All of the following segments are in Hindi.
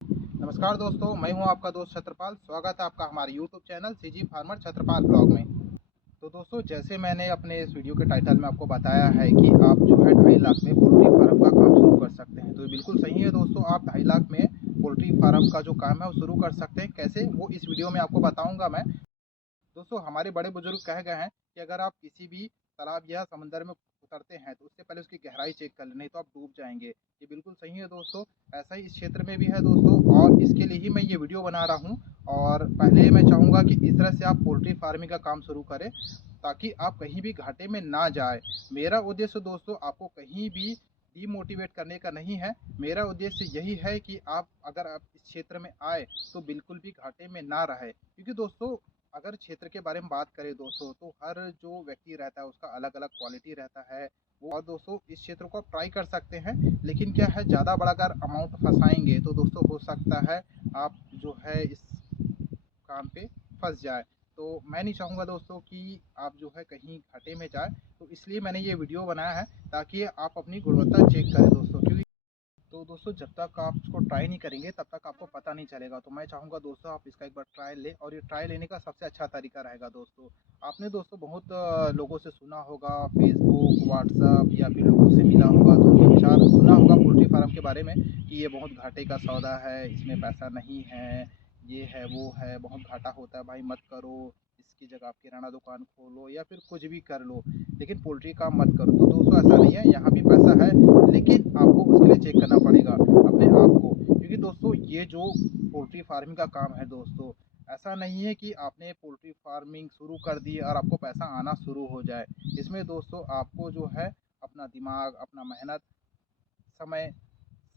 नमस्कार दोस्तों, मैं हूं आपका दोस्त छत्रपाल। स्वागत है आपका हमारे YouTube channel CG farmer Chhatrapal blog में। तो दोस्तों, जैसे मैंने अपने इस वीडियो के टाइटल में आपको बताया है कि आप जो है 2.5 लाख में पोल्ट्री फार्म का काम शुरू कर सकते हैं, तो ये बिल्कुल सही है दोस्तों। आप 2.5 लाख में पोल्ट्री फार्म का जो काम है वो शुरू कर सकते हैं। कैसे, वो इस वीडियो में आपको बताऊंगा मैं। दोस्तों, हमारे बड़े बुजुर्ग कह गए हैं कि अगर आप किसी भी तालाब या समंदर में उतरते हैं तो उससे पहले उसकी गहराई चेक कर लें, नहीं तो आप डूब जाएंगे। ये बिल्कुल सही है दोस्तों। ऐसा ही इस क्षेत्र में भी है दोस्तों, और इसके लिए ही मैं ये वीडियो बना रहा हूँ। और पहले मैं चाहूँगा कि इस तरह से आप पोल्ट्री फार्मिंग का काम शुरू करें ताकि आप कहीं भी घाटे में ना जाए। मेरा उद्देश्य दोस्तों आपको कहीं भी डीमोटिवेट करने का नहीं है। मेरा उद्देश्य यही है कि आप अगर आप इस क्षेत्र में आए तो बिल्कुल भी घाटे में ना रहे, क्योंकि दोस्तों अगर क्षेत्र के बारे में बात करें दोस्तों, तो हर जो व्यक्ति रहता है उसका अलग अलग क्वालिटी रहता है वो। और दोस्तों, इस क्षेत्र को आप ट्राई कर सकते हैं, लेकिन क्या है, ज़्यादा बड़ा अगर अमाउंट फंसाएंगे तो दोस्तों हो सकता है आप जो है इस काम पे फंस जाए। तो मैं नहीं चाहूँगा दोस्तों कि आप जो है कहीं घाटे में जाए, तो इसलिए मैंने ये वीडियो बनाया है ताकि आप अपनी गुणवत्ता चेक करें दोस्तों। क्योंकि तो दोस्तों, जब तक आप इसको ट्राई नहीं करेंगे तब तक आपको पता नहीं चलेगा। तो मैं चाहूँगा दोस्तों आप इसका एक बार ट्रायल लें, और ये ट्रायल लेने का सबसे अच्छा तरीका रहेगा दोस्तों। आपने दोस्तों बहुत लोगों से सुना होगा, फेसबुक, व्हाट्सअप या फिर लोगों से मिला होगा तो उनके विचार सुना होगा पोल्ट्री फार्म के बारे में कि ये बहुत घाटे का सौदा है, इसमें पैसा नहीं है, ये है वो है, बहुत घाटा होता है, भाई मत करो, इसकी जगह आप किराना दुकान खोलो या फिर कुछ भी कर लो, लेकिन पोल्ट्री काम मत करो। तो दोस्तों ऐसा नहीं है, यहाँ भी पैसा है, लेकिन आपको उसके लिए चेक करना पड़ेगा अपने आप को। क्योंकि दोस्तों ये जो पोल्ट्री फार्मिंग का काम है दोस्तों, ऐसा नहीं है कि आपने पोल्ट्री फार्मिंग शुरू कर दी और आपको पैसा आना शुरू हो जाए। इसमें दोस्तों आपको जो है अपना दिमाग, अपना मेहनत, समय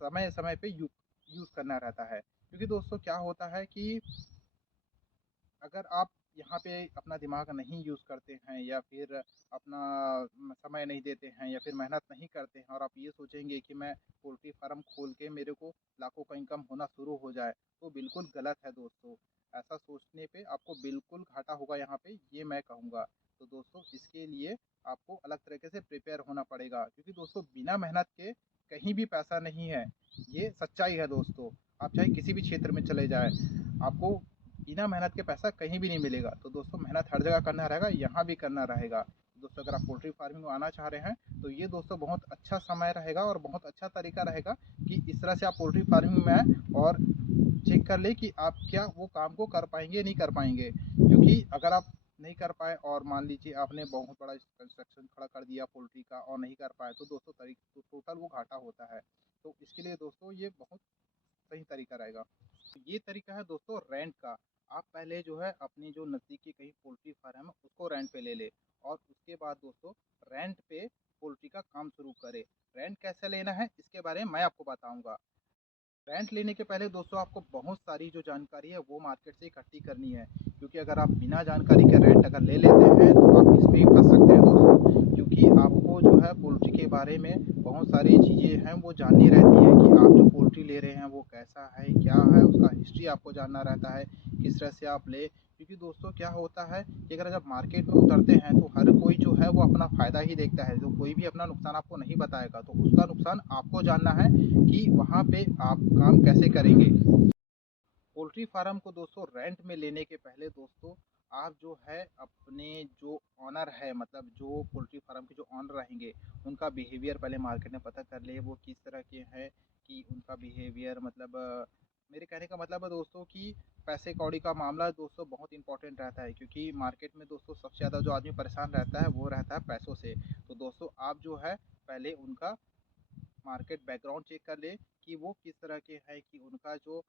समय समय पे यूज़ करना रहता है। क्योंकि दोस्तों क्या होता है कि अगर आप यहाँ पे अपना दिमाग नहीं यूज़ करते हैं या फिर अपना समय नहीं देते हैं या फिर मेहनत नहीं करते हैं, और आप ये सोचेंगे कि मैं पोल्ट्री फार्म खोल के मेरे को लाखों का इनकम होना शुरू हो जाए, तो बिल्कुल गलत है दोस्तों। ऐसा सोचने पे आपको बिल्कुल घाटा होगा यहाँ पे, ये मैं कहूँगा। तो दोस्तों इसके लिए आपको अलग तरीके से प्रिपेयर होना पड़ेगा, क्योंकि दोस्तों बिना मेहनत के कहीं भी पैसा नहीं है। ये सच्चाई है दोस्तों। आप चाहे किसी भी क्षेत्र में चले जाए, आपको बिना मेहनत के पैसा कहीं भी नहीं मिलेगा। तो दोस्तों मेहनत हर जगह करना रहेगा, यहाँ भी करना रहेगा। दोस्तों अगर आप पोल्ट्री फार्मिंग में आना चाह रहे हैं तो ये दोस्तों बहुत अच्छा समय रहेगा और बहुत अच्छा तरीका रहेगा कि इस तरह से आप पोल्ट्री फार्मिंग में आए और चेक कर ले कि आप क्या वो काम को कर पाएंगे नहीं कर पाएंगे। क्योंकि अगर आप नहीं कर पाए और मान लीजिए आपने बहुत बड़ा कंस्ट्रक्शन खड़ा कर दिया पोल्ट्री का और नहीं कर पाए, तो दोस्तों तो टोटल वो घाटा होता है। तो इसके लिए दोस्तों ये बहुत सही तरीका रहेगा। तो ये तरीका है दोस्तों रेंट का। आप पहले जो है अपनी जो नज़दीकी कहीं पोल्ट्री फार्म है उसको रेंट पे ले ले, और उसके बाद दोस्तों रेंट पे पोल्ट्री का काम शुरू करे। रेंट कैसे लेना है इसके बारे में मैं आपको बताऊंगा। रेंट लेने के पहले दोस्तों आपको बहुत सारी जो जानकारी है वो मार्केट से इकट्ठी करनी है। क्योंकि अगर आप बिना जानकारी के रेंट अगर ले लेते हैं तो आप इसमें ही फंस सकते हैं दोस्तों। क्योंकि आपको जो है पोल्ट्री के बारे में बहुत सारी चीज़ें हैं वो जाननी रहती है कि आप जो पोल्ट्री ले रहे हैं वो कैसा है, क्या है, उसका हिस्ट्री आपको जानना रहता है, किस तरह से आप ले। क्योंकि दोस्तों क्या होता है कि अगर जब मार्केट में उतरते हैं तो हर कोई जो है वो अपना फ़ायदा ही देखता है, जो कोई भी अपना नुकसान आपको नहीं बताएगा। तो उसका नुकसान आपको जानना है कि वहाँ पे आप काम कैसे करेंगे। पोल्ट्री फार्म को दोस्तों रेंट में लेने के पहले दोस्तों आप जो है अपने जो ऑनर है, मतलब जो पोल्ट्री फार्म के जो ऑनर रहेंगे, उनका बिहेवियर पहले मार्केट में पता कर ले, वो किस तरह के हैं, कि उनका बिहेवियर मतलब मेरे कहने का मतलब है दोस्तों कि पैसे कौड़ी का मामला दोस्तों बहुत इंपॉर्टेंट रहता है। क्योंकि मार्केट में दोस्तों सबसे ज़्यादा जो आदमी परेशान रहता है वो रहता है पैसों से। तो दोस्तों आप जो है पहले उनका मार्केट बैकग्राउंड चेक कर ले कि वो किस तरह के हैं, कि उनका जो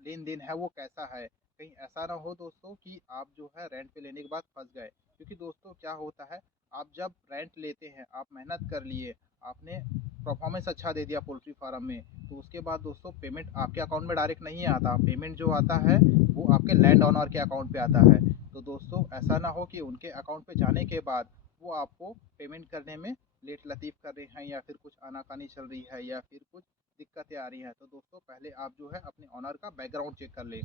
लेन देन है वो कैसा है। कहीं ऐसा ना हो दोस्तों कि आप जो है रेंट पे लेने के बाद फंस गए। क्योंकि दोस्तों क्या होता है, आप जब रेंट लेते हैं, आप मेहनत कर लिए, आपने परफॉर्मेंस अच्छा दे दिया पोल्ट्री फार्म में, तो उसके बाद दोस्तों पेमेंट आपके अकाउंट में डायरेक्ट नहीं आता। पेमेंट जो आता है वो आपके लैंड ओनर के अकाउंट पे आता है। तो दोस्तों ऐसा ना हो कि उनके अकाउंट पे जाने के बाद वो आपको पेमेंट करने में लेट लतीफ़ कर रहे हैं, या फिर कुछ आनाकानी चल रही है, या फिर कुछ दिक्कतें आ रही हैं। तो दोस्तों पहले आप जो है अपने ऑनर का बैकग्राउंड चेक कर लें।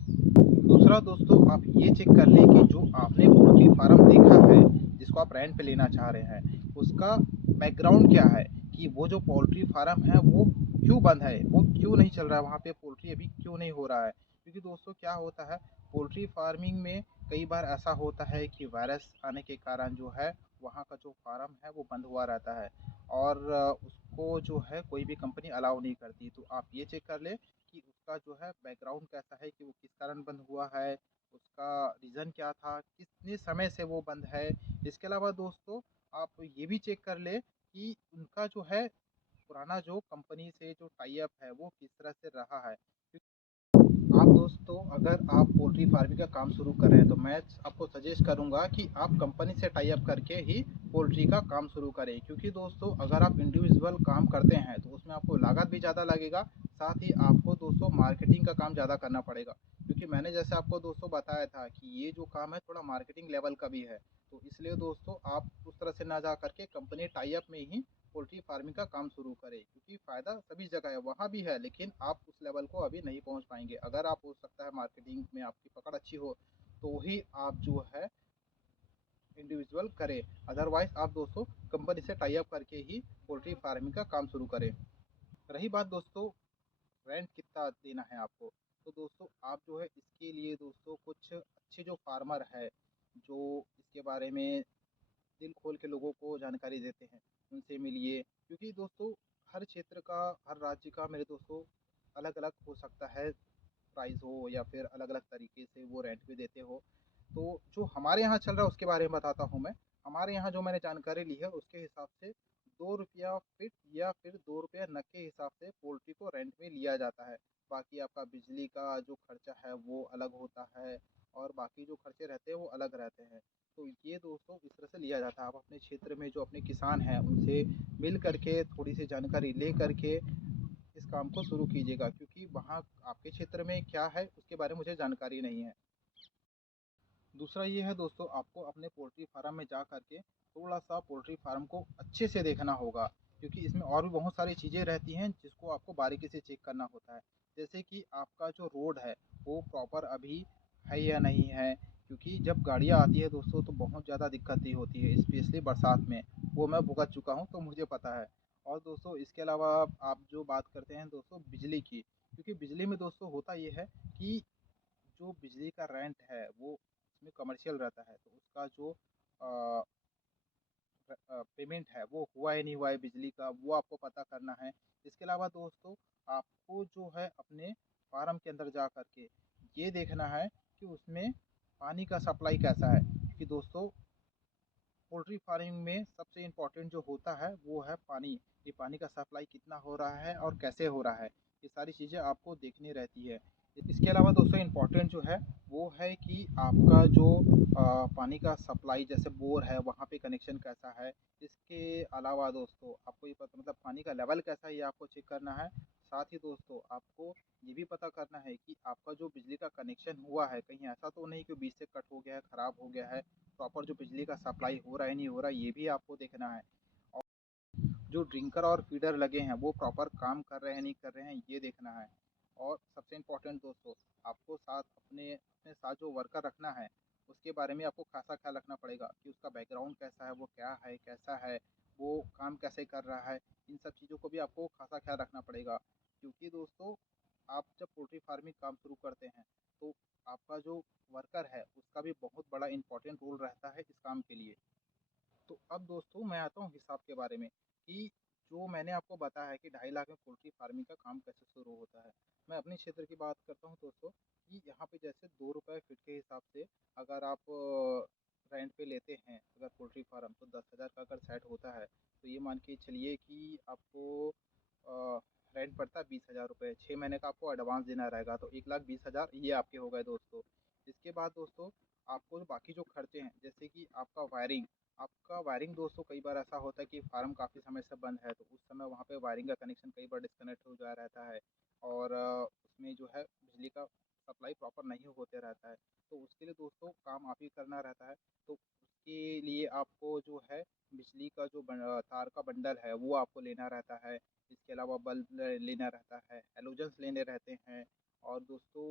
दूसरा दोस्तों आप ये चेक कर लें कि जो आपने पोल्ट्री फार्म देखा है, जिसको आप रेंट पे लेना चाह रहे हैं, उसका बैकग्राउंड क्या है, कि वो जो पोल्ट्री फार्म है वो क्यों बंद है, वो क्यों नहीं चल रहा है, वहाँ पे पोल्ट्री अभी क्यों नहीं हो रहा है। क्योंकि दोस्तों क्या होता है, पोल्ट्री फार्मिंग में कई बार ऐसा होता है कि वायरस आने के कारण जो है वहाँ का जो फार्म है वो बंद हुआ रहता है, और उसको जो है कोई भी कंपनी अलाउ नहीं करती। तो आप ये चेक कर ले कि उसका जो है बैकग्राउंड कैसा है, कि वो किस कारण बंद हुआ है, उसका रीज़न क्या था, कितने समय से वो बंद है। इसके अलावा दोस्तों आप ये भी चेक कर ले कि उनका जो है पुराना जो कंपनी से जो टाई अप है वो किस तरह से रहा है। आप दोस्तों अगर आप पोल्ट्री फार्मिंग का काम शुरू कर रहे हैं तो मैं आपको सजेस्ट करूंगा कि आप कंपनी से टाई अप करके ही पोल्ट्री का काम शुरू करें। क्योंकि दोस्तों अगर आप इंडिविजुअल काम करते हैं तो उसमें आपको लागत भी ज़्यादा लगेगा, साथ ही आपको दोस्तों मार्केटिंग का काम ज़्यादा करना पड़ेगा। क्योंकि मैंने जैसे आपको दोस्तों बताया था कि ये जो काम है थोड़ा मार्केटिंग लेवल का भी है। तो इसलिए दोस्तों आप उस तरह से ना जा करके कंपनी टाई अप में ही पोल्ट्री फार्मिंग का काम शुरू करें। क्योंकि फ़ायदा सभी जगह है, वहाँ भी है, लेकिन आप उस लेवल को अभी नहीं पहुँच पाएंगे। अगर आप हो सकता है मार्केटिंग में आपकी पकड़ अच्छी हो तो ही आप जो है इंडिविजुअल करें, अदरवाइज आप दोस्तों कंपनी से टाई अप करके ही पोल्ट्री फार्मिंग का काम शुरू करें। रही बात दोस्तों रेंट कितना देना है आपको, तो दोस्तों आप जो है इसके लिए दोस्तों कुछ अच्छे जो फार्मर है जो इसके बारे में दिल खोल के लोगों को जानकारी देते हैं, उनसे मिलिए। क्योंकि दोस्तों हर क्षेत्र का, हर राज्य का मेरे दोस्तों अलग अलग हो सकता है प्राइस हो, या फिर अलग अलग तरीके से वो रेंट पे देते हो। तो जो हमारे यहाँ चल रहा है उसके बारे में बताता हूँ मैं। हमारे यहाँ जो मैंने जानकारी ली है उसके हिसाब से 2 रुपया फीट या फिर 2 रुपया नग के हिसाब से पोल्ट्री को रेंट में लिया जाता है। बाकी आपका बिजली का जो खर्चा है वो अलग होता है, और बाकी जो खर्चे रहते हैं वो अलग रहते हैं। तो ये दोस्तों इस तरह से लिया जाता है। आप अपने क्षेत्र में जो अपने किसान हैं उनसे मिल करके थोड़ी सी जानकारी ले करके इस काम को शुरू कीजिएगा। क्योंकि वहाँ आपके क्षेत्र में क्या है उसके बारे में मुझे जानकारी नहीं है। दूसरा ये है दोस्तों, आपको अपने पोल्ट्री फार्म में जा करके थोड़ा सा पोल्ट्री फार्म को अच्छे से देखना होगा। क्योंकि इसमें और भी बहुत सारी चीज़ें रहती हैं जिसको आपको बारीकी से चेक करना होता है। जैसे कि आपका जो रोड है वो प्रॉपर अभी है या नहीं है। क्योंकि जब गाड़ियाँ आती है दोस्तों तो बहुत ज़्यादा दिक्कत ही होती है, स्पेशली बरसात में। वो मैं भुगत चुका हूँ तो मुझे पता है। और दोस्तों इसके अलावा आप जो बात करते हैं दोस्तों बिजली की, क्योंकि बिजली में दोस्तों होता ये है कि जो बिजली का रेंट है वो उसमें कमर्शियल रहता है, तो उसका जो पेमेंट है वो हुआ है नहीं हुआ है बिजली का, वो आपको पता करना है। इसके अलावा दोस्तों आपको जो है अपने फार्म के अंदर जा करके ये देखना है कि उसमें पानी का सप्लाई कैसा है। क्योंकि दोस्तों पोल्ट्री फार्मिंग में सबसे इम्पोर्टेंट जो होता है वो है पानी। ये पानी का सप्लाई कितना हो रहा है और कैसे हो रहा है, ये सारी चीज़ें आपको देखनी रहती है। इसके अलावा दोस्तों इम्पोर्टेंट जो है वो है कि आपका जो पानी का सप्लाई जैसे बोर है वहाँ पे कनेक्शन कैसा है। इसके अलावा दोस्तों आपको ये पता मतलब पानी का लेवल कैसा है ये आपको चेक करना है। साथ ही दोस्तों आपको ये भी पता करना है कि आपका जो बिजली का कनेक्शन हुआ है कहीं ऐसा तो नहीं कि बीच से कट हो गया है, ख़राब हो गया है। प्रॉपर जो बिजली का सप्लाई हो रहा है नहीं हो रहा है ये भी आपको देखना है। और जो ड्रिंकर और फीडर लगे हैं वो प्रॉपर काम कर रहे हैं नहीं कर रहे हैं ये देखना है। और सबसे इम्पोर्टेंट दोस्तों आपको साथ अपने अपने साथ जो वर्कर रखना है उसके बारे में आपको खासा ख्याल रखना पड़ेगा कि उसका बैकग्राउंड कैसा है, वो क्या है, कैसा है, वो काम कैसे कर रहा है। इन सब चीज़ों को भी आपको खासा ख्याल रखना पड़ेगा। क्योंकि दोस्तों आप जब पोल्ट्री फार्मिंग काम शुरू करते हैं तो आपका जो वर्कर है उसका भी बहुत बड़ा इंपॉर्टेंट रोल रहता है इस काम के लिए। तो अब दोस्तों मैं आता हूँ हिसाब के बारे में कि जो मैंने आपको बताया है कि 2.5 लाख में पोल्ट्री फार्मिंग का काम कैसे शुरू होता है। मैं अपने क्षेत्र की बात करता हूँ दोस्तों कि यहाँ पे जैसे 2 रुपये फीट के हिसाब से अगर आप रेंट पे लेते हैं अगर पोल्ट्री फार्म, तो 10,000 का अगर सेट होता है तो ये मान के चलिए कि आपको रेंट पड़ता है 20,000 रुपये। 6 महीने का आपको एडवांस देना रहेगा, तो 1,20,000 ये आपके हो गए दोस्तों। इसके बाद दोस्तों आपको बाकी जो खर्चे हैं जैसे कि आपका वायरिंग दोस्तों कई बार ऐसा होता है कि फार्म काफ़ी समय से बंद है तो उस समय वहाँ पे वायरिंग का कनेक्शन कई बार डिस्कनेक्ट हो जा रहता है, और उसमें जो है बिजली का सप्लाई प्रॉपर नहीं होते रहता है। तो उसके लिए दोस्तों काम आप ही करना रहता है। तो उसके लिए आपको जो है बिजली का जो तार का बंडल है वो आपको लेना रहता है। इसके अलावा बल्ब लेना रहता है, हेलोजन्स लेने रहते हैं। और दोस्तों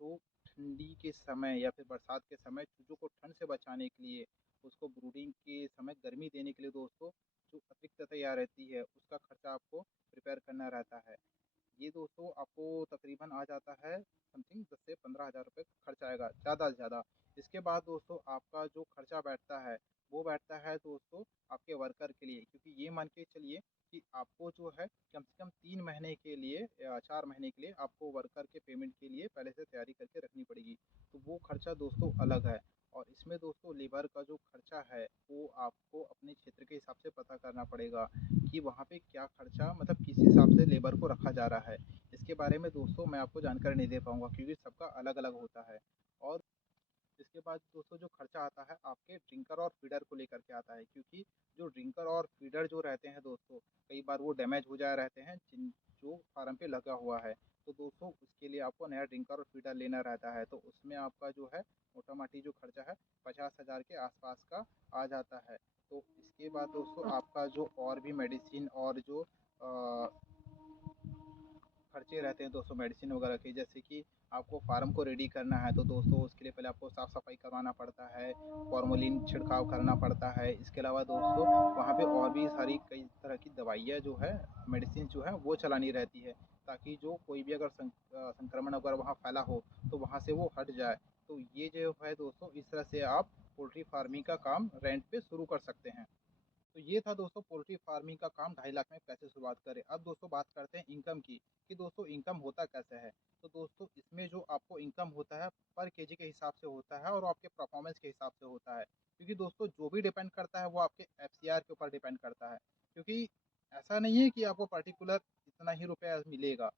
जो ठंडी के समय या फिर बरसात के समय चूज़ों को ठंड से बचाने के लिए उसको ब्रूडिंग के समय गर्मी देने के लिए दोस्तों जो अतिरिक्त तैयार रहती है उसका खर्चा आपको प्रिपेयर करना रहता है। ये दोस्तों आपको तकरीबन आ जाता है समथिंग 10 से 15,000 रुपये खर्च आएगा ज़्यादा से ज़्यादा। इसके बाद दोस्तों आपका जो खर्चा बैठता है वो बैठता है दोस्तों आपके वर्कर के लिए, क्योंकि ये मान के चलिए कि आपको जो है कम से कम 3 महीने के लिए या 4 महीने के लिए आपको वर्कर के पेमेंट के लिए पहले से तैयारी करके रखनी पड़ेगी। तो वो खर्चा दोस्तों अलग है। और इसमें दोस्तों लेबर का जो खर्चा है वो आपको अपने क्षेत्र के हिसाब से पता करना पड़ेगा कि वहाँ पे क्या खर्चा मतलब किस हिसाब से लेबर को रखा जा रहा है। इसके बारे में दोस्तों मैं आपको जानकारी नहीं दे पाऊँगा क्योंकि सबका अलग-अलग होता है। और इसके बाद दोस्तों जो खर्चा आता है आपके ड्रिंकर और फीडर को लेकर के आता है, क्योंकि जो ड्रिंकर और फीडर जो रहते हैं दोस्तों कई बार वो डैमेज हो जाए रहते हैं जिन जो फार्म पे लगा हुआ है। तो दोस्तों उसके लिए आपको नया ड्रिंकर और फीडर लेना रहता है, तो उसमें आपका जो है मोटा-माटी जो खर्चा है 50,000 के आसपास का आ जाता है। तो इसके बाद दोस्तों आपका जो और भी मेडिसिन और जो खर्चे रहते हैं दोस्तों मेडिसिन वगैरह के, जैसे कि आपको फार्म को रेडी करना है तो दोस्तों उसके लिए पहले आपको साफ़ सफाई करवाना पड़ता है, फॉर्मोलिन छिड़काव करना पड़ता है। इसके अलावा दोस्तों वहाँ पे और भी सारी कई तरह की दवाइयाँ जो है मेडिसिन जो है वो चलानी रहती है, ताकि जो कोई भी अगर संक्रमण अगर वहाँ फैला हो तो वहाँ से वो हट जाए। तो ये जो है दोस्तों इस तरह से आप पोल्ट्री फार्मिंग का काम रेंट पे शुरू कर सकते हैं। तो ये था दोस्तों पोल्ट्री फार्मिंग का काम 2.5 लाख में कैसे शुरुआत करें। अब दोस्तों बात करते हैं इनकम की कि दोस्तों इनकम होता कैसे है। तो दोस्तों इसमें जो आपको इनकम होता है पर केजी के हिसाब से होता है और आपके परफॉर्मेंस के हिसाब से होता है, क्योंकि दोस्तों जो भी डिपेंड करता है वो आपके एफसीआर के ऊपर डिपेंड करता है। क्योंकि ऐसा नहीं है कि आपको पर्टिकुलर इतना ही रुपया मिलेगा,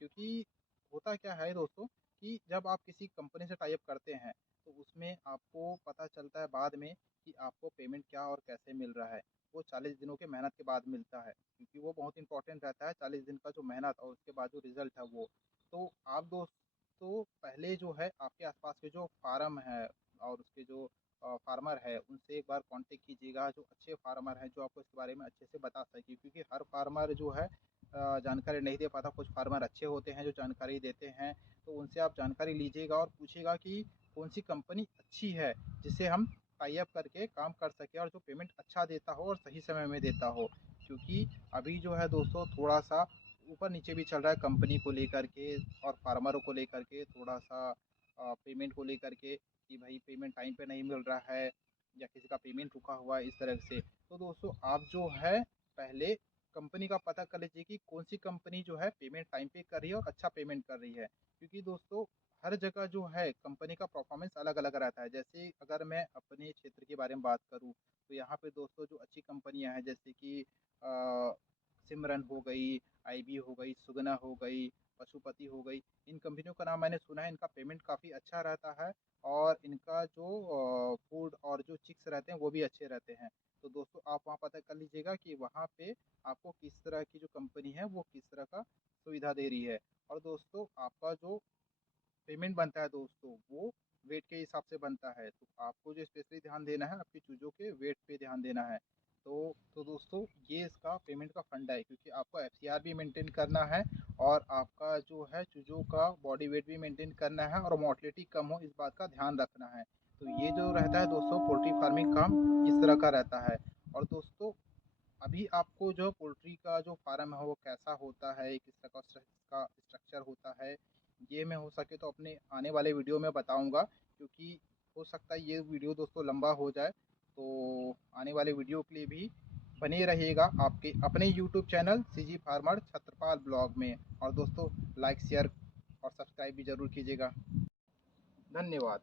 क्योंकि होता क्या है दोस्तों कि जब आप किसी कंपनी से टाई अप करते हैं तो उसमें आपको पता चलता है बाद में कि आपको पेमेंट क्या और कैसे मिल रहा है। वो 40 दिनों के मेहनत के बाद मिलता है, क्योंकि वो बहुत इंपॉर्टेंट रहता है 40 दिन का जो मेहनत और उसके बाद जो रिजल्ट है वो। तो आप दोस्तों पहले जो है आपके आसपास के जो फार्म है और उसके जो फार्मर है उनसे एक बार कांटेक्ट कीजिएगा, जो अच्छे फार्मर हैं जो आपको इसके बारे में अच्छे से बता सके, क्योंकि हर फार्मर जो है जानकारी नहीं दे पाता। कुछ फार्मर अच्छे होते हैं जो जानकारी देते हैं, तो उनसे आप जानकारी लीजिएगा और पूछिएगा कि कौन सी कंपनी अच्छी है जिससे हम टाई अप करके काम कर सके और जो पेमेंट अच्छा देता हो और सही समय में देता हो। क्योंकि अभी जो है दोस्तों थोड़ा सा ऊपर नीचे भी चल रहा है कंपनी को लेकर के और फार्मरों को लेकर के, थोड़ा सा पेमेंट को लेकर के कि भाई पेमेंट टाइम पे नहीं मिल रहा है या किसी का पेमेंट रुका हुआ है इस तरह से। तो दोस्तों आप जो है पहले कंपनी का पता कर लीजिए कि कौन सी कंपनी जो है पेमेंट टाइम पे कर रही है और अच्छा पेमेंट कर रही है, क्योंकि दोस्तों हर जगह जो है कंपनी का परफॉर्मेंस अलग-अलग रहता है। जैसे अगर मैं अपने क्षेत्र के बारे में बात करूँ, तो यहाँ पे दोस्तों जो अच्छी कंपनियाँ हैं जैसे कि सिमरन हो गई, आईबी हो गई, सुगना हो गई, पशुपति हो गई, इन कंपनियों का नाम मैंने सुना है। इनका पेमेंट काफ़ी अच्छा रहता है और इनका जो फूड और जो चिक्स रहते हैं वो भी अच्छे रहते हैं। तो दोस्तों आप वहाँ पता कर लीजिएगा कि वहाँ पे आपको किस तरह की जो कंपनी है वो किस तरह का सुविधा दे रही है। और दोस्तों आपका जो पेमेंट बनता है दोस्तों वो वेट के हिसाब से बनता है, तो आपको जो स्पेशली ध्यान देना है आपकी चूज़ों के वेट पे ध्यान देना है। तो दोस्तों ये इसका पेमेंट का फंडा है, क्योंकि आपको एफसीआर भी मेंटेन करना है और आपका जो है चूज़ों का बॉडी वेट भी मेंटेन करना है और मोर्टेलिटी कम हो इस बात का ध्यान रखना है। तो ये जो रहता है दोस्तों पोल्ट्री फार्मिंग काम इस तरह का रहता है। और दोस्तों अभी आपको जो पोल्ट्री का जो फार्म है वो कैसा होता है, किस तरह का उसका स्ट्रक्चर होता है, ये मैं हो सके तो अपने आने वाले वीडियो में बताऊंगा, क्योंकि हो सकता है ये वीडियो दोस्तों लंबा हो जाए। तो आने वाले वीडियो के लिए भी बने रहिएगा आपके अपने YouTube channel CG farmer Chhatrapal blog में। और दोस्तों लाइक शेयर और सब्सक्राइब भी ज़रूर कीजिएगा। धन्यवाद।